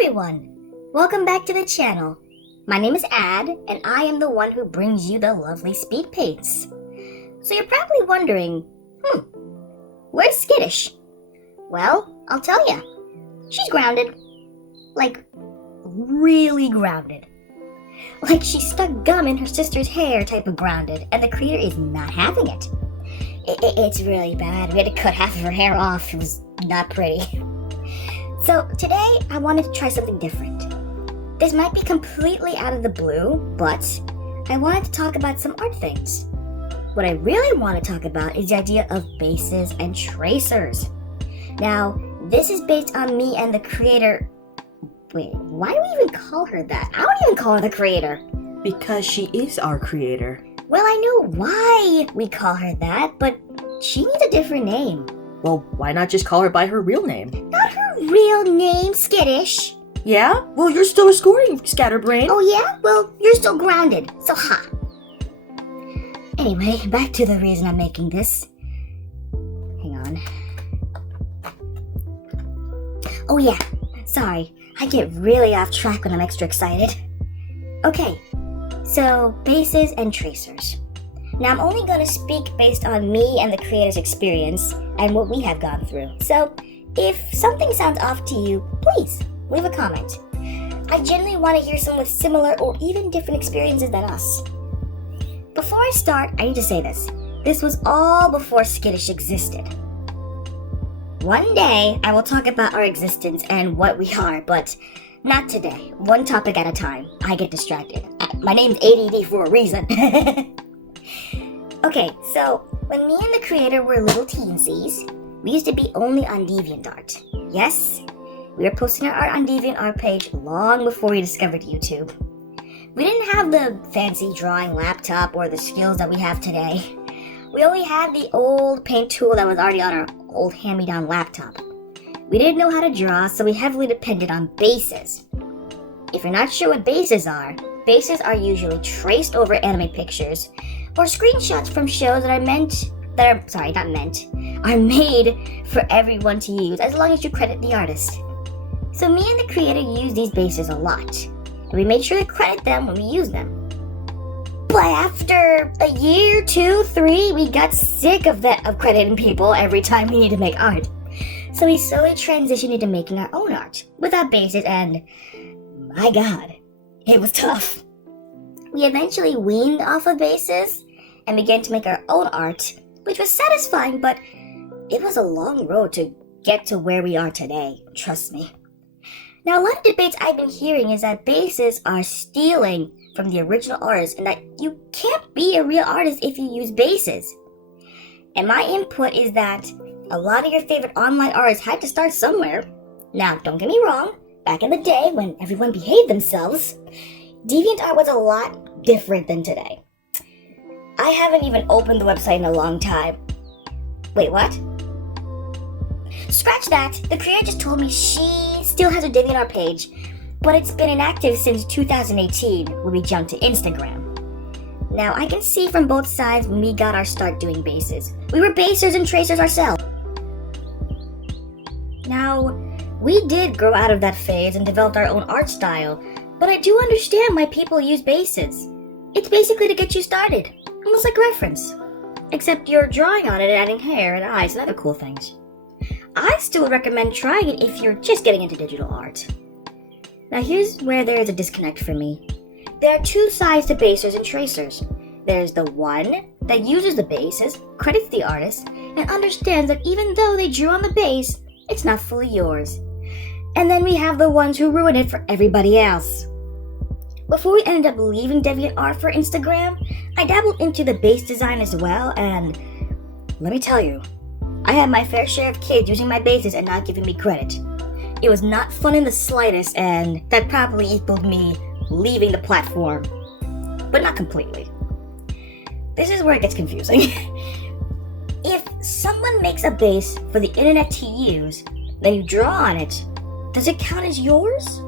everyone! Welcome back to the channel. My name is Ad, and I am the one who brings you the lovely speed paints. So you're probably wondering, where's Skittish? Well, I'll tell ya. She's grounded. Like, really grounded. Like she stuck gum in her sister's hair type of grounded, and the creator is not having it. It's really bad. We had to cut half of her hair off. It was not pretty. So today, I wanted to try something different. This might be completely out of the blue, but I wanted to talk about some art things. What I really want to talk about is the idea of bases and tracers. Now, this is based on me and the creator. Wait, why do we even call her that? I don't even call her the creator. Because she is our creator. Well, I know why we call her that, but she needs a different name. Well, why not just call her by her real name? Not her real name, Skittish. Yeah? Well, you're still a scoring, Scatterbrain. Oh yeah? Well, you're still grounded, so ha. Anyway, back to the reason I'm making this. Hang on. Oh yeah, sorry. I get really off track when I'm extra excited. Okay, so bases and tracers. Now I'm only going to speak based on me and the creator's experience and what we have gone through. So if something sounds off to you, please leave a comment. I genuinely want to hear someone with similar or even different experiences than us. Before I start, I need to say this. This was all before Skittish existed. One day, I will talk about our existence and what we are, but not today. One topic at a time. I get distracted. My name's ADD for a reason. Okay, so when me and the creator were little teensies, we used to be only on DeviantArt. Yes, we were posting our art on DeviantArt page long before we discovered YouTube. We didn't have the fancy drawing laptop or the skills that we have today. We only had the old paint tool that was already on our old hand-me-down laptop. We didn't know how to draw, so we heavily depended on bases. If you're not sure what bases are usually traced over anime pictures or screenshots from shows that are made for everyone to use as long as you credit the artist. So me and the creator use these bases a lot, and we made sure to credit them when we use them. But after a year, 2, 3, we got sick of crediting people every time we need to make art. So we slowly transitioned into making our own art without bases, and my god, it was tough. We eventually weaned off of bases and began to make our own art, which was satisfying, but it was a long road to get to where we are today, trust me. Now, a lot of debates I've been hearing is that bases are stealing from the original artist and that you can't be a real artist if you use bases. And my input is that a lot of your favorite online artists had to start somewhere. Now, don't get me wrong, back in the day when everyone behaved themselves, DeviantArt was a lot different than today. I haven't even opened the website in a long time. Wait, what? Scratch that. The creator just told me she still has a DeviantArt page, but it's been inactive since 2018 when we jumped to Instagram. Now, I can see from both sides when we got our start doing bases. We were basers and tracers ourselves. Now, we did grow out of that phase and developed our own art style, but I do understand why people use bases. It's basically to get you started. Almost like reference. Except you're drawing on it and adding hair and eyes and other cool things. I still would recommend trying it if you're just getting into digital art. Now here's where there is a disconnect for me. There are two sides to basers and tracers. There's the one that uses the bases, credits the artist, and understands that even though they drew on the base, it's not fully yours. And then we have the ones who ruin it for everybody else. Before we ended up leaving DeviantArt for Instagram, I dabbled into the base design as well, and let me tell you, I had my fair share of kids using my bases and not giving me credit. It was not fun in the slightest, and that probably equaled me leaving the platform, but not completely. This is where it gets confusing. If someone makes a base for the internet to use, then you draw on it, does it count as yours?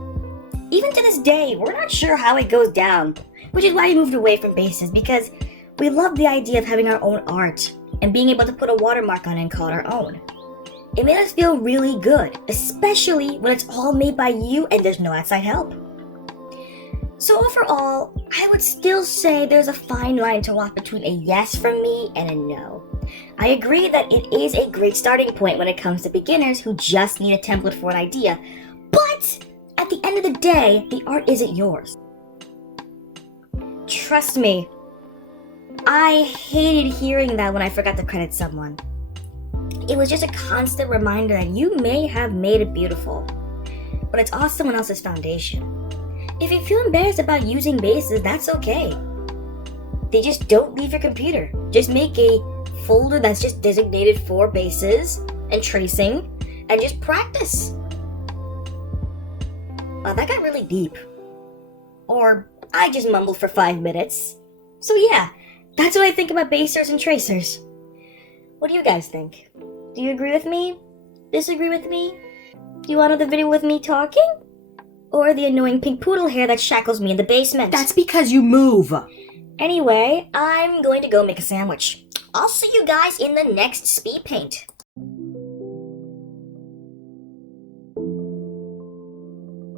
Even to this day, we're not sure how it goes down, which is why we moved away from bases, because we love the idea of having our own art and being able to put a watermark on it and call it our own. It made us feel really good, especially when it's all made by you and there's no outside help. So overall, I would still say there's a fine line to walk between a yes from me and a no. I agree that it is a great starting point when it comes to beginners who just need a template for an idea, but at the end of the day, the art isn't yours. Trust me, I hated hearing that when I forgot to credit someone. It was just a constant reminder that you may have made it beautiful, but it's off someone else's foundation. If you feel embarrassed about using bases, that's okay. They just don't leave your computer. Just make a folder that's just designated for bases and tracing, and just practice. Wow, that got really deep. Or I just mumbled for 5 minutes. So yeah, that's what I think about basers and tracers. What do you guys think? Do you agree with me? Disagree with me? Do you want another video with me talking? Or the annoying pink poodle hair that shackles me in the basement? That's because you move. Anyway, I'm going to go make a sandwich. I'll see you guys in the next speed paint.